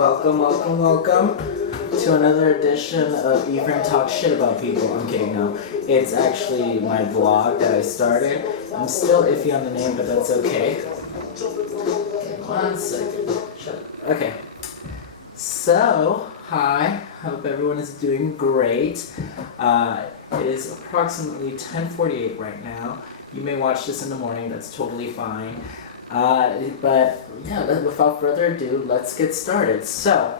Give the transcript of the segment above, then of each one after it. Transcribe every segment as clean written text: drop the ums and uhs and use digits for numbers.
Welcome to another edition of Ephraim Talks Shit About People. I'm kidding, no. It's actually my vlog that I started. I'm still iffy on the name, but that's okay. 1 second. Shut up. Okay. So, hi. Hope everyone is doing great. It is approximately 10:48 right now. You may watch this in the morning, that's totally fine. But yeah, without further ado, let's get started. So,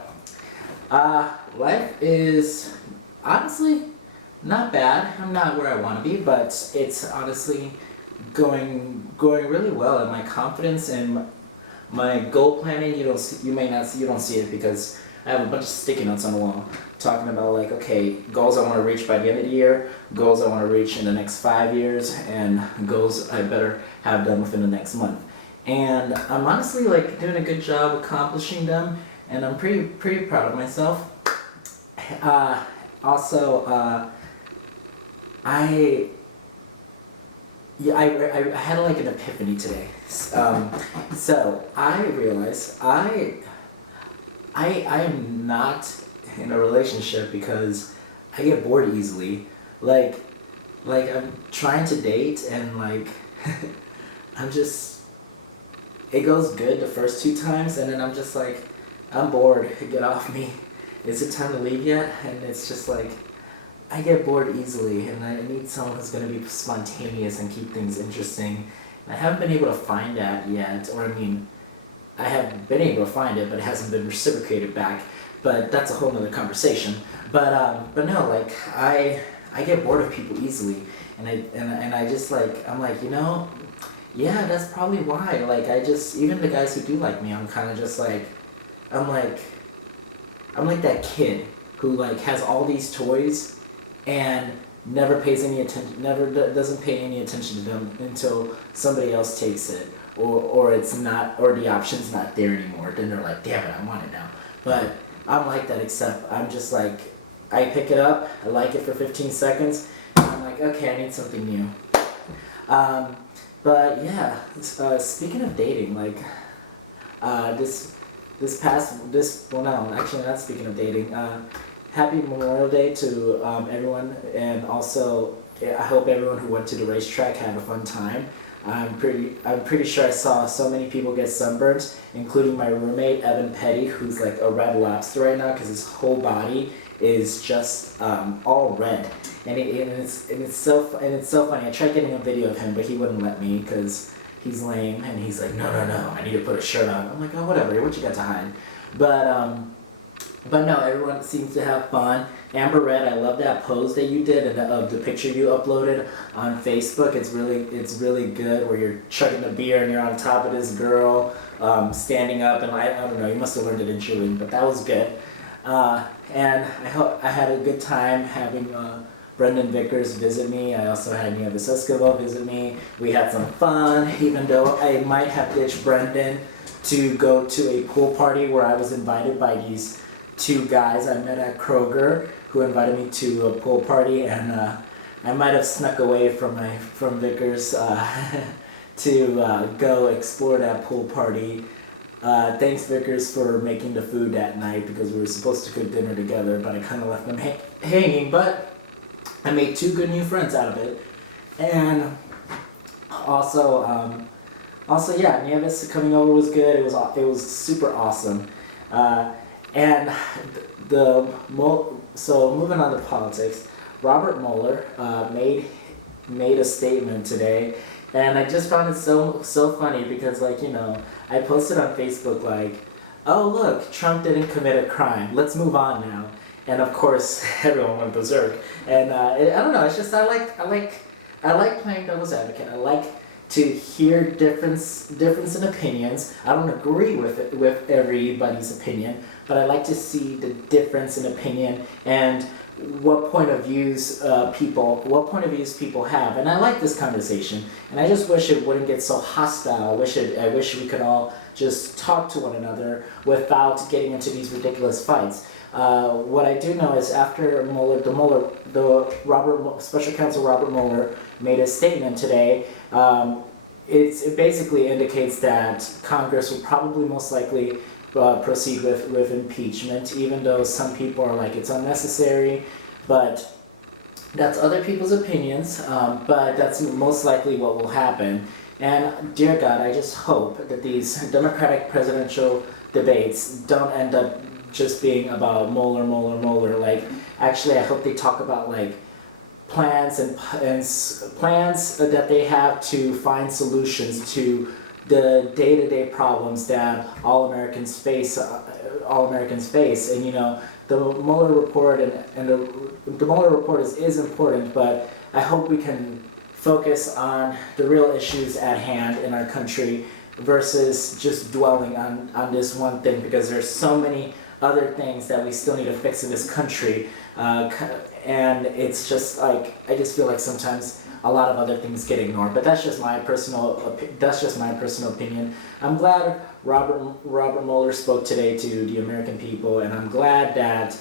life is honestly not bad. I'm not where I want to be, but it's honestly going really well. And my confidence and my goal planning, you don't see it because I have a bunch of sticky notes on the wall talking about like, okay, goals I want to reach by the end of the year, goals I want to reach in the next 5 years, and goals I better have done within the next month. And I'm honestly like doing a good job accomplishing them, and I'm pretty proud of myself. Also, I had like an epiphany today. So I realized I am not in a relationship because I get bored easily. Like I'm trying to date and like it goes good the first 2 times and then I'm just like, I'm bored, get off me. Is it time to leave yet? And it's just like, I get bored easily and I need someone who's going to be spontaneous and keep things interesting. And I haven't been able to find that yet, or I mean, I have been able to find it, but it hasn't been reciprocated back. But that's a whole nother conversation. But no, like I get bored of people easily, and I just like, I'm like, yeah, that's probably why. Like even the guys who do like me, I'm kind of just like, I'm like that kid who like has all these toys and never pays any attention, doesn't pay any attention to them until somebody else takes it, or it's not, or the option's not there anymore. Then they're like, damn it, I want it now. But I'm like that, except I'm just like, I pick it up, I like it for 15 seconds, and I'm like, okay, I need something new. But yeah, speaking of dating, like, actually not speaking of dating, happy Memorial Day to everyone, and also I hope everyone who went to the racetrack had a fun time. I'm pretty sure I saw so many people get sunburnt, including my roommate Evan Petty, who's like a red lobster right now because his whole body is just all red, and it's so funny. I tried getting a video of him, but he wouldn't let me because he's lame, and he's like, no, I need to put a shirt on. I'm like, oh, whatever, what you got to hide? But no, everyone seems to have fun. Amber Red, I love that pose that you did and of the picture you uploaded on Facebook. It's really good where you're chugging a beer and you're on top of this girl, standing up, and I don't know, you must have learned it in cheerleading, but that was good. And I had a good time having Brendan Vickers visit me. I also had Nieves Escobar visit me. We had some fun, even though I might have ditched Brendan to go to a pool party where I was invited by these 2 guys I met at Kroger who invited me to a pool party, and I might have snuck away from Vickers to go explore that pool party. Thanks Vickers for making the food that night because we were supposed to cook dinner together, but I kind of left them hanging. But I made 2 good new friends out of it, and also yeah, Nieves coming over was good. It was super awesome. And so moving on to politics, Robert Mueller made a statement today, and I just found it so funny because like, I posted on Facebook like, oh look, Trump didn't commit a crime, let's move on now. And of course everyone went berserk. And I don't know, it's just I like playing devil's advocate. I like to hear difference in opinions. I don't agree with everybody's opinion, but I like to see the difference in opinion and what point of views people have. And I like this conversation, and I just wish it wouldn't get so hostile. I wish we could all just talk to one another without getting into these ridiculous fights. What I do know is after Special Counsel Robert Mueller made a statement today, it basically indicates that Congress will probably most likely proceed with impeachment, even though some people are like it's unnecessary, but that's other people's opinions, but that's most likely what will happen. And dear God, I just hope that these Democratic presidential debates don't end up just being about Mueller. Like, actually, I hope they talk about like plans and plans that they have to find solutions to the day-to-day problems that all Americans face. And you know, the Mueller report and the Mueller report is important, but I hope we can focus on the real issues at hand in our country versus just dwelling on this one thing, because there's so many other things that we still need to fix in this country, and it's just like I just feel like sometimes a lot of other things get ignored. But that's just my personal opinion. I'm glad Robert Mueller spoke today to the American people, and I'm glad that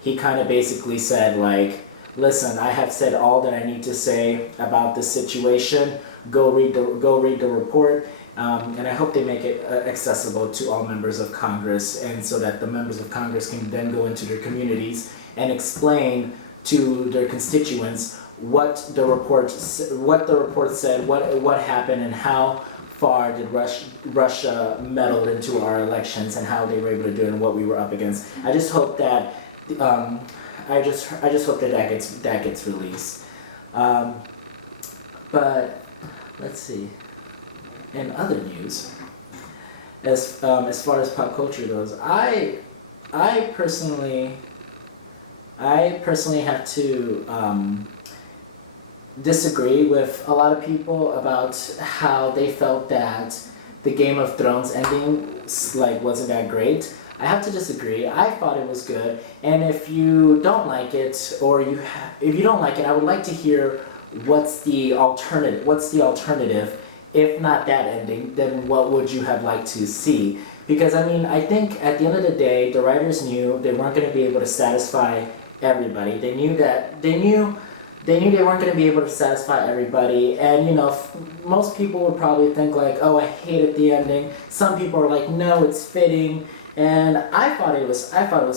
he kind of basically said like, listen, I have said all that I need to say about this situation. Go read the report. And I hope they make it accessible to all members of Congress, and so that the members of Congress can then go into their communities and explain to their constituents what the report said, what happened, and how far did Russia meddle into our elections, and how they were able to do it, and what we were up against. I just hope that I just hope that gets released. But let's see. In other news, as far as pop culture goes, I personally have to disagree with a lot of people about how they felt that the Game of Thrones ending like wasn't that great. I have to disagree. I thought it was good, and if you don't like it, or if you don't like it, I would like to hear what's the alternative. What's the alternative? If not that ending, then what would you have liked to see? Because I mean, I think at the end of the day, the writers knew they weren't going to be able to satisfy everybody. They knew they weren't going to be able to satisfy everybody, and you know, most people would probably think like, oh, I hated the ending. Some people are like, no, it's fitting, and I thought it was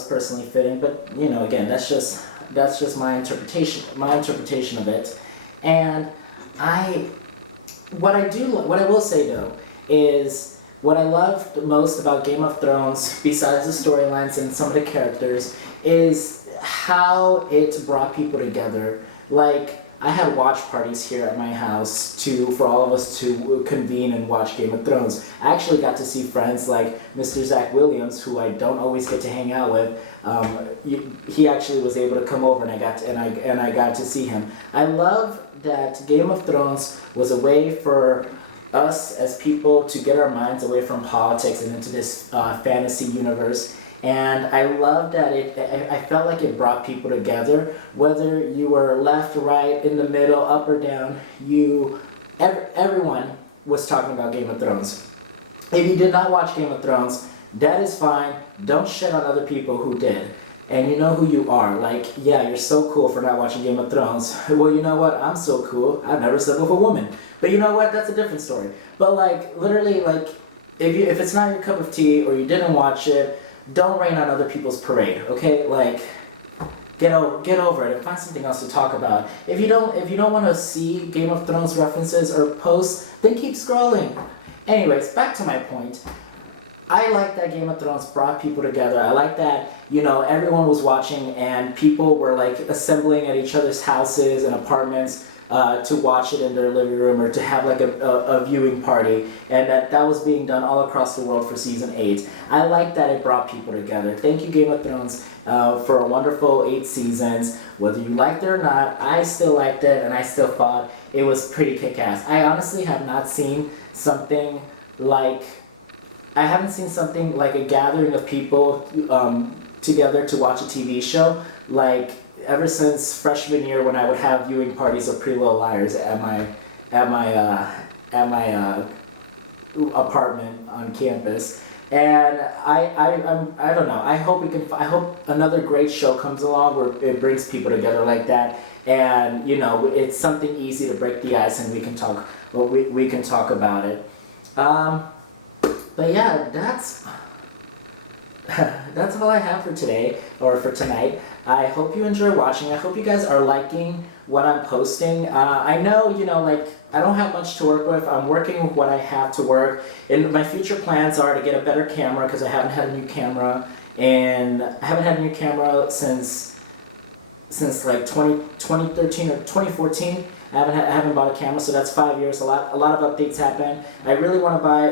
personally fitting, but you know, again, that's just my interpretation of it, and what I will say though is what I loved most about Game of Thrones, besides the storylines and some of the characters, is how it brought people together. Like, I had watch parties here at my house for all of us to convene and watch Game of Thrones. I actually got to see friends like Mr. Zach Williams, who I don't always get to hang out with. He actually was able to come over, and I got to see him. I love that Game of Thrones was a way for us as people to get our minds away from politics and into this fantasy universe. And I love that I felt like it brought people together, whether you were left, right, in the middle, up or down. Everyone was talking about Game of Thrones. If you did not watch Game of Thrones, that is fine. Don't shit on other people who did. And you know who you are. Like, yeah, you're so cool for not watching Game of Thrones. Well, you know what? I'm so cool. I've never slept with a woman. But you know what? That's a different story. But like, literally, like, if it's not your cup of tea or you didn't watch it, don't rain on other people's parade, okay? Like, get over it and find something else to talk about. If you don't want to see Game of Thrones references or posts, then keep scrolling. Anyways, back to my point. I like that Game of Thrones brought people together. I like that, you know, everyone was watching and people were like assembling at each other's houses and apartments to watch it in their living room, or to have like a viewing party, and that was being done all across the world for season 8. I like that it brought people together. Thank you, Game of Thrones, for a wonderful 8 seasons. Whether you liked it or not, I still liked it, and I still thought it was pretty kick-ass. I honestly have not seen something like a gathering of people together to watch a TV show like ever since freshman year, when I would have viewing parties of Pretty Little Liars at my apartment on campus. And I don't know. I hope another great show comes along where it brings people together like that. And you know, it's something easy to break the ice, and we can talk. Well, we can talk about it. But yeah, that's all I have for today, or for tonight. I hope you enjoy watching. I hope you guys are liking what I'm posting. I know, like, I don't have much to work with. I'm working with what I have to work. And my future plans are to get a better camera, because I haven't had a new camera. And I haven't had a new camera since like 2013 or 2014. I haven't bought a camera, so that's 5 years. A lot of updates happen. I really want to buy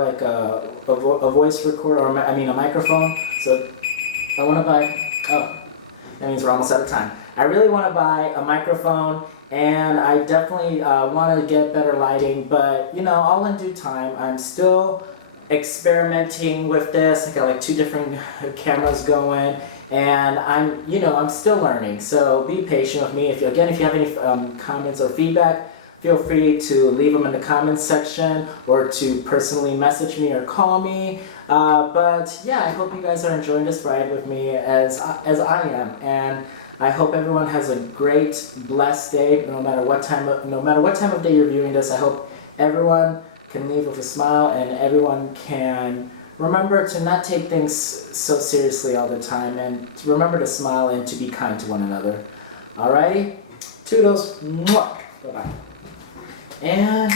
like a voice recorder, or I mean a microphone. So I want to buy. Oh, that means we're almost out of time. I really want to buy a microphone, and I definitely want to get better lighting. But all in due time. I'm still experimenting with this. I got like 2 different cameras going. And I'm still learning, so be patient with me. If you have any comments or feedback, feel free to leave them in the comments section, or to personally message me or call me. But yeah, I hope you guys are enjoying this ride with me as I am, and I hope everyone has a great, blessed day. No matter what time of day you're viewing this, I hope everyone can leave with a smile, and everyone can remember to not take things so seriously all the time, and to remember to smile and to be kind to one another. Alrighty? Toodles. Mwah. Bye-bye. And